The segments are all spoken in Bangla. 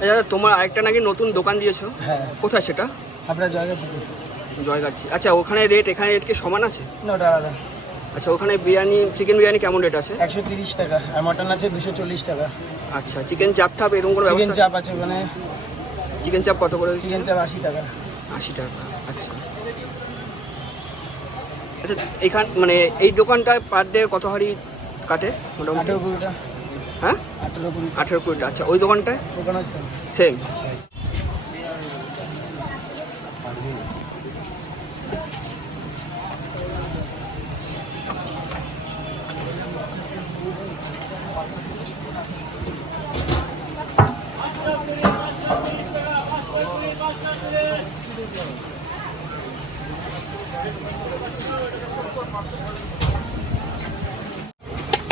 আচ্ছা তোমার আরেকটা নাকি নতুন দোকান দিয়েছ? হ্যাঁ। কোথায় সেটা? আপনার জায়গা জয়গাছি। আচ্ছা ওখানে রেট এখানে রেট কি সমান আছে? না ওটা আলাদা। আচ্ছা ওখানে বিরিয়ানি চিকেন বিরিয়ানি কেমন রেট আছে? একশো তিরিশ টাকা আর মটন আছে দুশো চল্লিশ টাকা। আচ্ছা চিকেন চাপ টাপ এরকম কোনো চিকেন চাপ আছে ওখানে। চিকেন চাপ কত করে চিকেন চাপ আশি টাকা। আশি টাকা আচ্ছা। আচ্ছা এখান মানে এই দোকানটায় পার ডে কত হাড়ি কাটে মোটামুটি? হ্যাঁ? আঠেরো কুড়ি। কুড়িটা আচ্ছা ওই দোকানটায়? ওখানে আসতে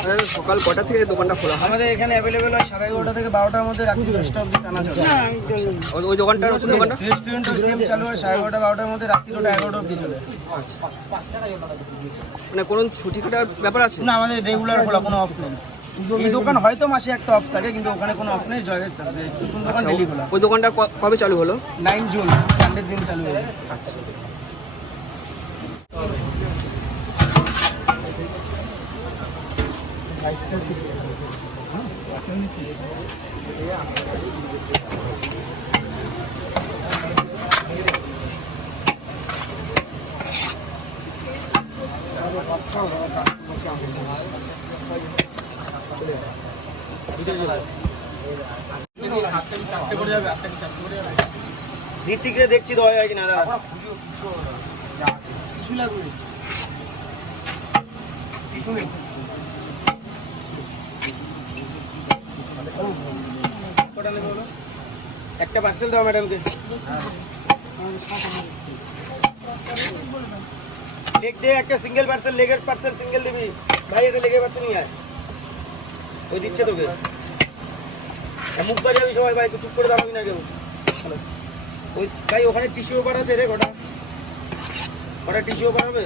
সকাল কটা থেকে দোকানটা খোলা হয়? আমাদের এখানে অ্যাভেলেবেল হয় সাড়ে এগারোটা থেকে বারোটার মধ্যে রাত্রি দশটা অবধি টানা চলে। ওই- দোকানটা নতুন দোকানটা? রেস্টুরেন্টও সেম চালু হয় সাড়ে এগারোটা বারোটার মধ্যে রাত্রি ওটা এগারোটা অবধি চলে। মানে কোনো ছুটি কাটার ব্যাপার আছে? না আমাদের রেগুলার খোলা কোনো অফ নেই। এই দোকান হয়তো মাসে একটা অফ থাকে কিন্তু ওখানে কোনো অফ নেই জয়ের দোকান আচ্ছা, ডেলি খোলা। ওই দোকানটা কবে চালু হলো? নাইন জুন সানডে দিন চালু হয়ে ঋতিকরে দেখছি দেওয়া যায় কিনা দাদা কিছু লাগবে কিছু নেই একটা পার্সেল দাও ম্যাডামকে লেগ দে একটা সিঙ্গেল পার্সেল লেগের পার্সেল সিঙ্গেল দিবি ভাই এটা লেগের পার্সেল নিয়ে আয় ওই দিচ্ছে তোকে আর মুখ বাজাবি সবাই ভাই একটু চুপ করে দাঁড়াবি না কেউ হ্যালো ওই ভাই ওখানে টিস্যু পেপার আছে রে কটা কটা টিস্যু পেপার হবে